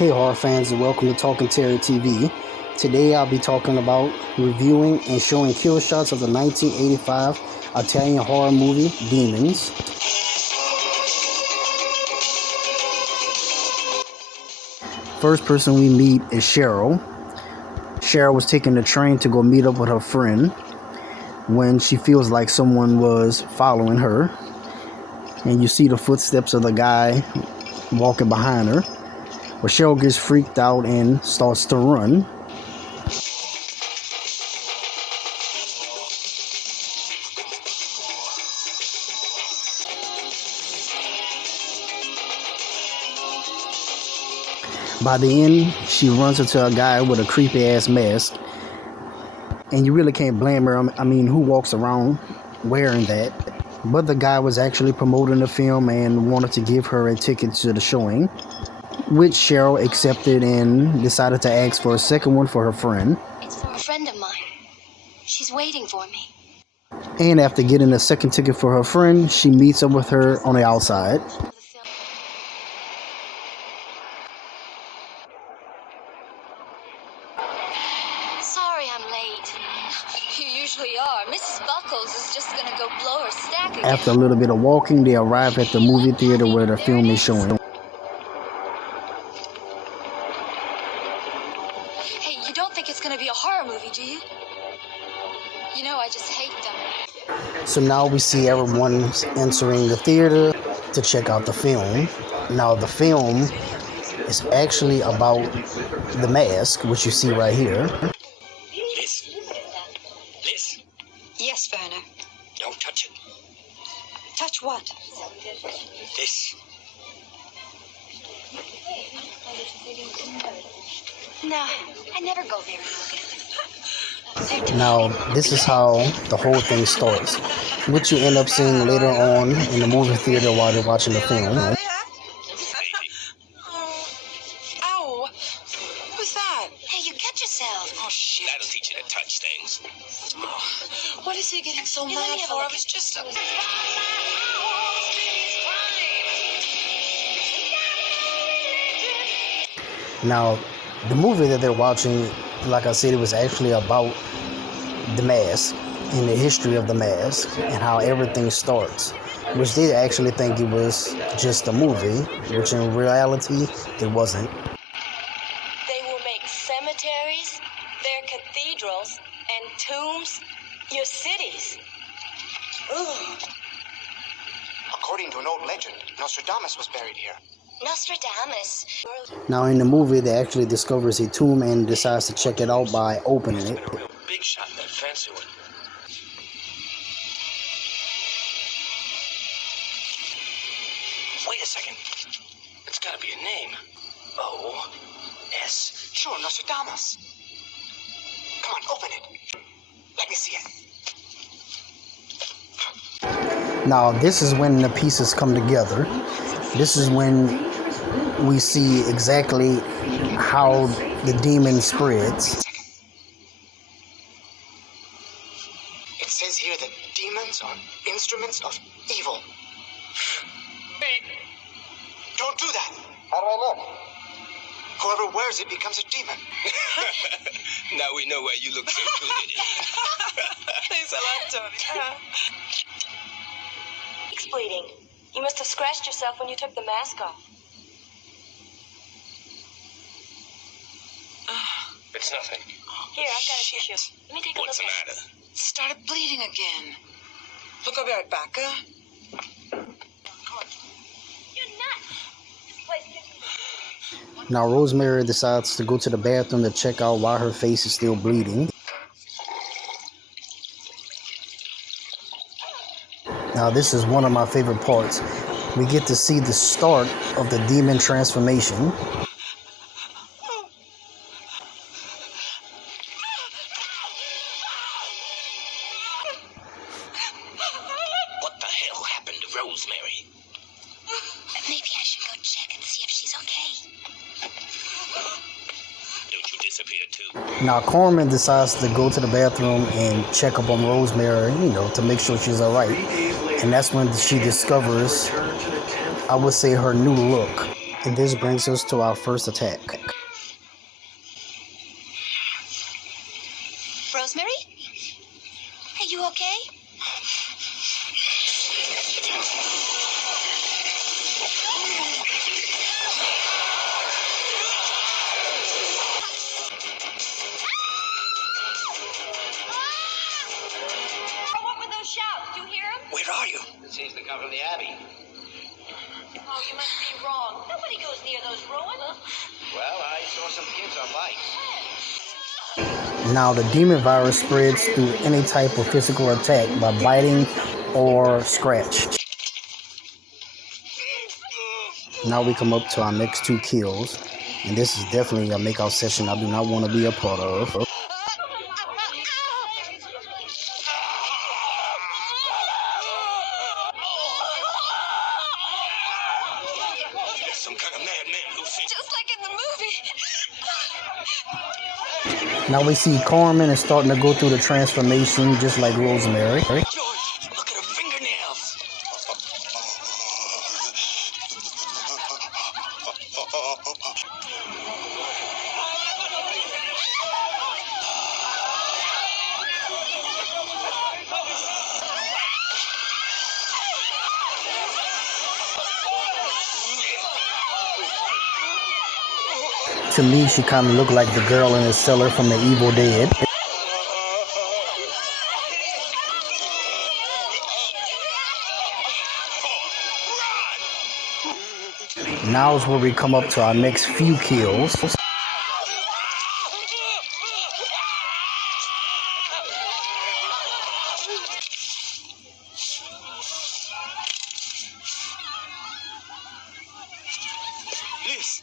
Hey horror fans, and welcome to Talking Terror TV. Today I'll be talking about reviewing and showing kill shots of the 1985 Italian horror movie Demons. First person we meet is Cheryl. Cheryl was taking the train to go meet up with her friend when she feels like someone was following her, and you see the footsteps of the guy walking behind her. But Cheryl gets freaked out and starts to run. By the end, she runs into a guy with a creepy ass mask, and you really can't blame her. I mean, who walks around wearing that? But the guy was actually promoting the film and wanted to give her a ticket to the showing, which Cheryl accepted and decided to ask for a second one for her friend. It's for a friend of mine. She's waiting for me. And after getting a second ticket for her friend, she meets up with her on the outside. Sorry I'm late. You usually are. Mrs. Buckles is just gonna go blow her stack again. After a little bit of walking, they arrive at the movie theater where the film is showing. Hey, you don't think it's gonna be a horror movie, do you? You know, I just hate them. So now we see everyone entering the theater to check out the film. Now the film is actually about the mask, which you see right here. Liz. Yes, Werner. Don't touch it. Touch what? This. No, I never go there. Now this is how the whole thing starts, which you end up seeing later on in the movie theater while they're watching the film. Ow! What was that? Hey, you catch yourself. Oh, shit. That'll teach you to touch things. Oh, what is he getting so Hey, mad let me have a for? look It was just a... Now, the movie that they're watching, like I said, it was actually about the mask and the history of the mask and how everything starts, which they actually think it was just a movie, which in reality, it wasn't. They will make cemeteries, their cathedrals, and tombs your cities. According to an old legend, Nostradamus was buried here. Nostradamus. Now, in the movie, they actually discovers a tomb and decides to check it out by opening it. Big shot in that fancy one. Wait a second. It's gotta be a name. O.S. Sure, Nostradamus. Come on, open it. Let me see it. Now, this is when the pieces come together. This is when we see exactly how the demon spreads. It says here that demons are instruments of evil. Wait. Don't do that. How do I look? Whoever wears it becomes a demon. Now we know why you look so good in it. Thanks a lot, Tony. Cheeks bleeding. You must have scratched yourself when you took the mask off. It's nothing. Here, I've got a tissue. Let me take a What's the look at matter? It started bleeding again. Look, I'll be right back, You're nuts. This place gives me... Now, Rosemary decides to go to the bathroom to check out why her face is still bleeding. Now, this is one of my favorite parts. We get to see the start of the demon transformation. What the hell happened to Rosemary? Maybe I should go check and see if she's okay. Don't you disappear too? Now, Corman decides to go to the bathroom and check up on Rosemary, to make sure she's all right. And that's when she discovers, I would say, her new look. And this brings us to our first attack. Rosemary? Are you okay? What were those shouts? Did you hear them? Where are you? It seems to come from the Abbey. Oh, you must be wrong. Nobody goes near those ruins. Well, I saw some kids on bikes. Now the demon virus spreads through any type of physical attack by biting or scratch. Now we come up to our next 2 kills, and this is definitely a makeout session I do not want to be a part of. You're some kind of madman, Lucy. Just like in the movie. Now we see Carmen is starting to go through the transformation just like Rosemary. George, look at her fingernails. To me, she kind of looked like the girl in the cellar from The Evil Dead. Now is where we come up to our next few kills. Liz.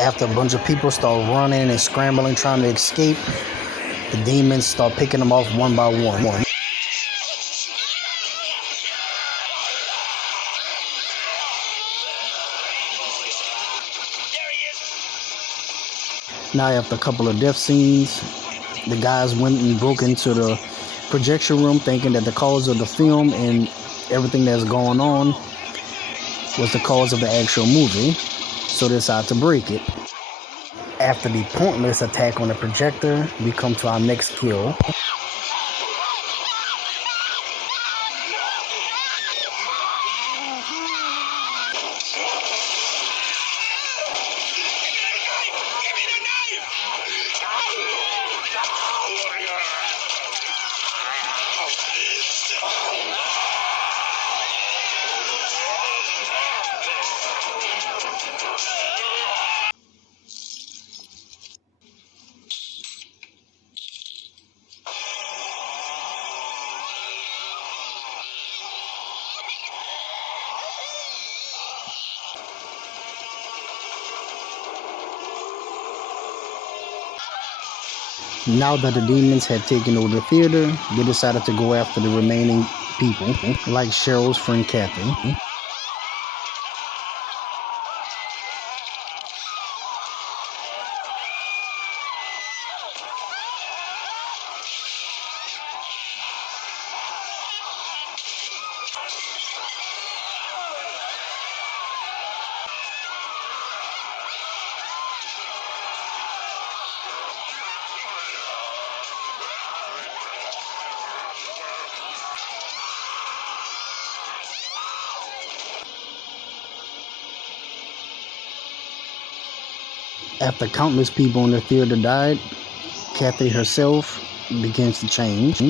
After a bunch of people start running and scrambling trying to escape, the demons start picking them off one by one. Now after a couple of death scenes, the guys went and broke into the projection room thinking that the cause of the film and everything that's going on was the cause of the actual movie, so they decided to break it. After the pointless attack on the projector, we come to our next kill. Now that the demons had taken over the theater, they decided to go after the remaining people, like Cheryl's friend Kathy. After countless people in the theater died, Kathy herself begins to change.